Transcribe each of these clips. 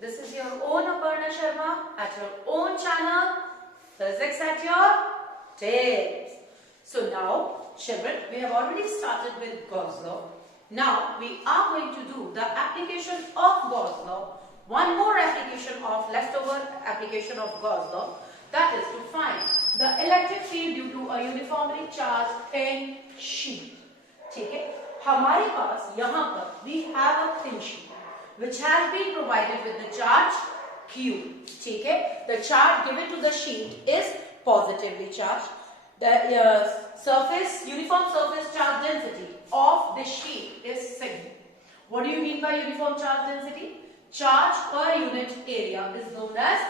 This is your own Aparna Sharma at your own channel, Physics at Your Tips. So now, children, we have already started with Gauss law. Now we are going to do the application of Gauss law. One more application of leftover application of Gauss law, that is to find the electric field due to a uniformly charged in sheet. ठीक है, हमारे पास यहाँ पर we have a thin sheet which has been provided with the charge Q. ठीक है, the charge given to the sheet is positively charged. The uniform surface charge density of the sheet is sigma. What do you mean by uniform charge density? Charge per unit area is known as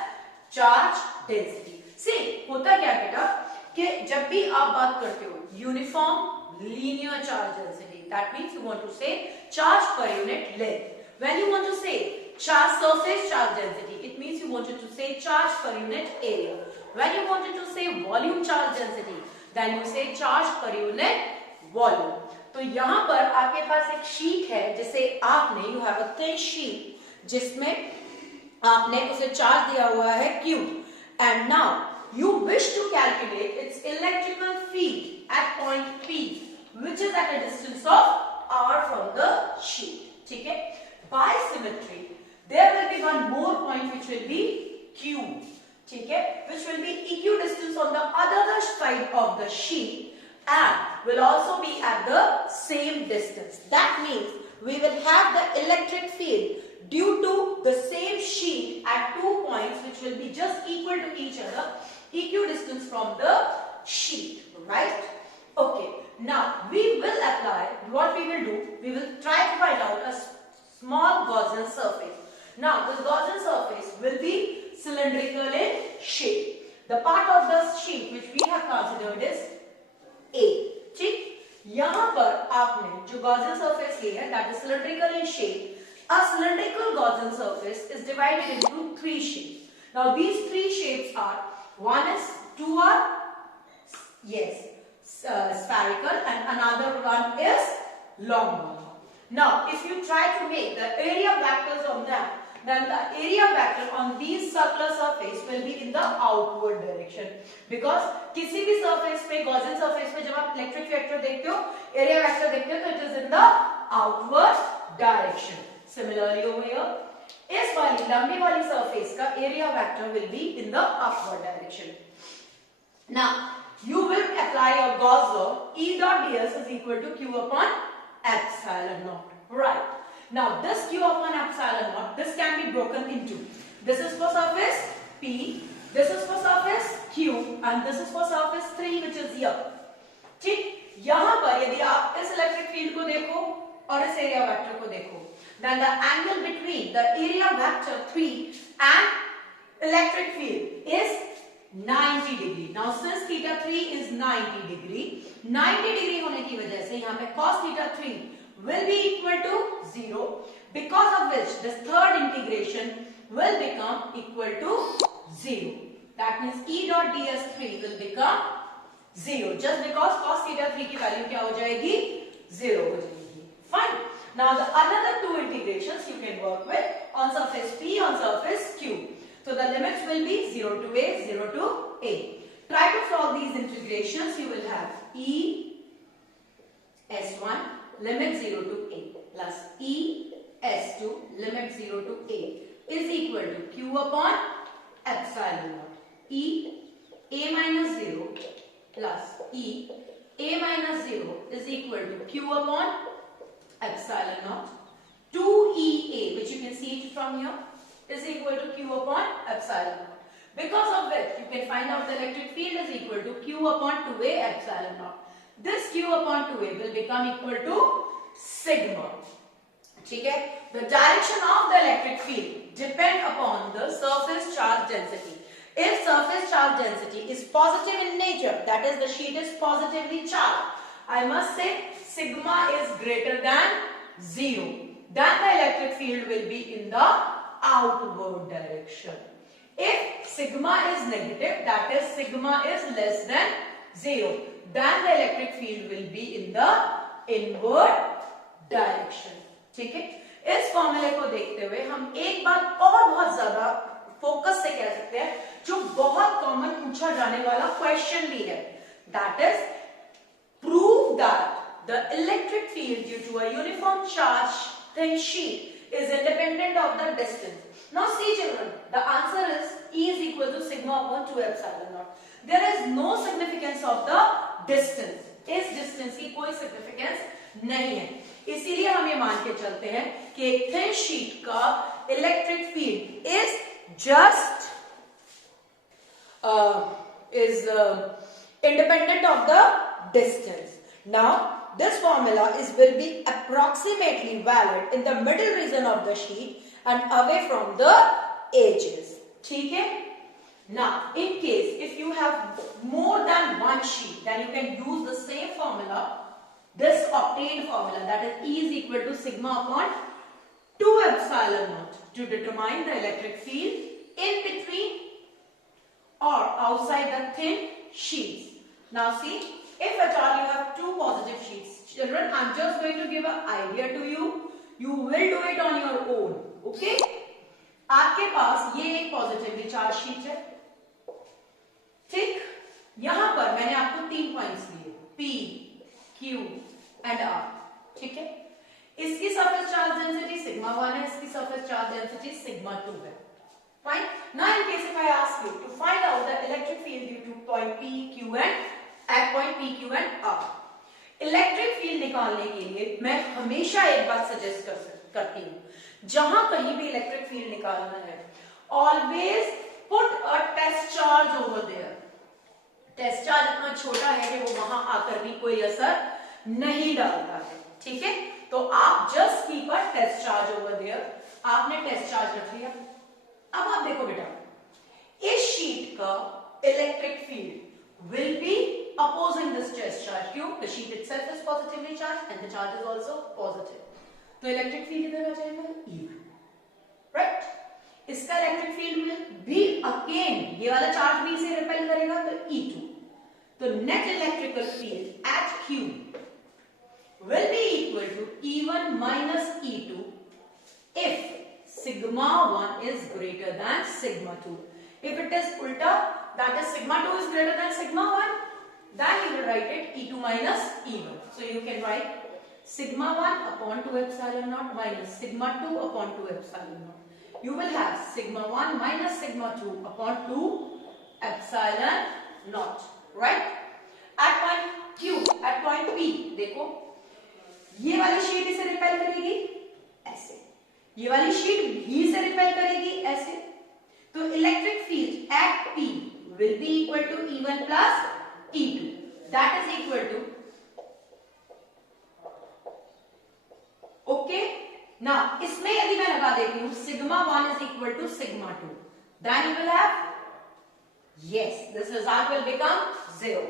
charge density. See, होता क्या बेटा कि जब भी आप बात करते हो uniform linear charge density, that means you want to say charge per unit length. When you want to say charge surface charge density, it means you wanted to say charge per unit area. When you wanted to say volume charge density, then you say charge per unit volume. तो यहाँ पर आपके पास एक sheet है जिसे आपने you have a thin sheet जिसमें आपने उसे चार्ज दिया हुआ है Q, and now you wish to calculate its electrical field at point P, which is at a distance of R from the sheet. ठीक है? By symmetry, there will be one more point which will be Q. ठीक है? Which will be equidistant on the other side of the sheet and will also be at the same distance. That means we will have the electric field due to the same sheet at 2 points which will be just equal to each other, equidistant from the sheet, right? Okay, now we will apply, what we will do, we will try to find out a small Gaussian surface. Now this Gaussian surface will be cylindrical in shape. The part of the sheet which we have considered is A. ठीक? यहाँ पर आपने जो Gaussian surface ली है, that is cylindrical in shape. A cylindrical Gaussian surface is divided into 3 shapes. Now these 3 shapes are, two are spherical and another one is long one. Now if you try to make the area vectors of them, then the area vector on these circular surface will be in the outward direction, because किसी भी surface पे, Gaussian surface पे जब आप electric vector देखते हो, area vector देखते हो, तो it is in the outward direction. Similarly over here, इस वाली लंबी वाली surface का area vector will be in the upward direction. Now you will apply your Gauss law. E dot ds is equal to q upon epsilon naught. Right. Now this q upon epsilon naught, this can be broken into, this is for surface P, this is for surface Q, and this is for surface 3 which is here. ठीक? यहाँ पर यदि आप इस electric field को देखो और इस area vector को देखो, then the angle between the area vector 3 and electric field is 90 degree. Now since theta 3 is 90 degree, 90 degree होने की वजह से यहाँ पे cos theta 3 will be equal to 0, because of which this third integration will become equal to 0. That means E dot ds3 will become 0, just because cos theta 3 की value क्या हो जाएगी? 0 हो जाएगी. Fine. Now the another 2 integrations you can work with on surface P, on surface Q. So the limits will be 0 to A, 0 to A. Try to solve these integrations. You will have E S1 limit 0 to A plus E S2 limit 0 to A is equal to Q upon epsilon naught. E A minus 0 plus E A minus 0 is equal to Q upon epsilon naught. 2EA, which you can see it from here, is equal to Q upon epsilon naught. Because of which you can find out the electric field is equal to Q upon 2A epsilon naught. This Q upon 2A will become equal to sigma. ठीक है? The direction of the electric field depend upon the surface charge density. If surface charge density is positive in nature, that is the sheet is positively charged, I must say sigma is greater than 0. Then the electric field will be in the outward direction. If sigma is negative, that is sigma is less than 0, then the electric field will be in the inward direction. ठीक है, इस फॉर्मूले को देखते हुए हम एक बात और बहुत ज्यादा फोकस से कह सकते हैं, जो बहुत कॉमन पूछा जाने वाला क्वेश्चन भी है, that is prove that the electric field due to a uniform charge thin sheet is independent of the distance. Now see children, the answer is E is equal to sigma upon 2 epsilon naught. There is no significance of the distance. इस distance की कोई significance नहीं है, इसीलिए हम ये मान के चलते हैं कि एक thin sheet का electric field is just independent of the distance. Now this formula will be approximately valid in the middle region of the sheet and away from the edges. ठीक है? Now, in case if you have more than one sheet, then you can use the same formula, this obtained formula, that is E is equal to sigma upon 2 epsilon naught, to determine the electric field in between or outside the thin sheets. Now see, if at all you have two positive sheets, children, I'm just going to give an idea to you. You will do it on your own. Okay? आपके पास ये एक positively charge sheet है, ठीक? यहां पर मैंने आपको 3 points दिए, P, Q एंड R, ठीक है? इसकी सरफेस चार्ज डेंसिटी सिग्मा 1 है, इसकी सरफेस चार्ज डेंसिटी सिग्मा 2 है. Fine. Now in case if I ask you to find out the electric field due to point P, Q and at point P, Q and R. Electric field निकालने के लिए मैं हमेशा एक बात suggest करती हूँ, जहां कहीं भी इलेक्ट्रिक फील्ड निकालना है, always put a test charge over there. Test charge इतना छोटा है कि वो वहां आकर भी कोई असर नहीं डालता है, ठीक है? तो आप just keep a test charge over there. आपने टेस्ट चार्ज रख लिया. अब आप देखो बेटा, इस शीट का electric field will be opposing this test charge. क्यों? The sheet itself is positively charged and the charge is also positive. तो इलेक्ट्रिक फील्ड इधर आ जाएगा E1, right? इसका इलेक्ट्रिक फील्ड में भी अगेन ये वाला चार्ज भी इसे रिपेल करेगा, तो E2. तो net electrical field at Q will be equal to E1 minus E2 if sigma 1 is greater than sigma 2. If it is ulta, that is sigma 2 is greater than sigma 1, then you will write it E2 minus E1. So you can write sigma 1 upon 2 epsilon naught minus sigma 2 upon 2 epsilon naught. You will have sigma 1 minus sigma 2 upon 2 epsilon naught, right? At point Q, at point P, देखो ये वाली sheet इसे repel करेगी ऐसे, ये वाली sheet भी इसे रिपेल करेगी ऐसे. तो electric field at P will be equal to E1 plus E2. That is equal to, okay? Now इसमें यदि मैं लगा देती हूँ sigma 1 is equal to sigma 2, then you will have, yes, this result will become 0,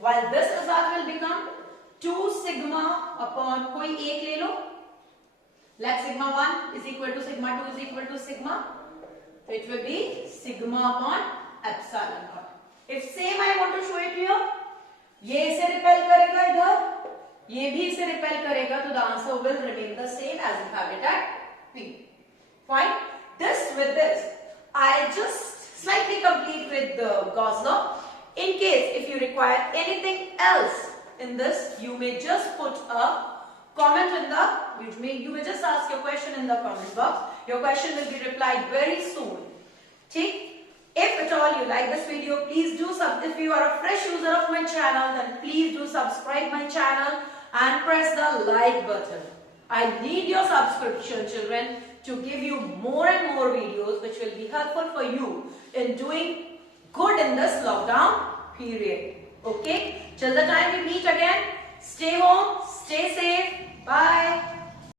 while this result will become 2 sigma upon कोई एक ले लो, let sigma 1 is equal to sigma 2 is equal to sigma, so it will be sigma upon epsilon naught. If same I want to show it here, ये इसे repel करेगा इधर, ये भी इसे रिपेल करेगा, तो the answer will remain the same as you have it at P. Fine. This with this, I just slightly complete with the Gauss law. In case if you require anything else in this, you may just put a comment in the, you may just ask your question in the comment box. Your question will be replied very soon. ठीक? If at all you like this video, please do if you are a fresh user of my channel, then please do subscribe my channel and press the like button. I need your subscription, children, to give you more and more videos which will be helpful for you in doing good in this lockdown period. Okay? Till the time we meet again, stay home, stay safe, bye.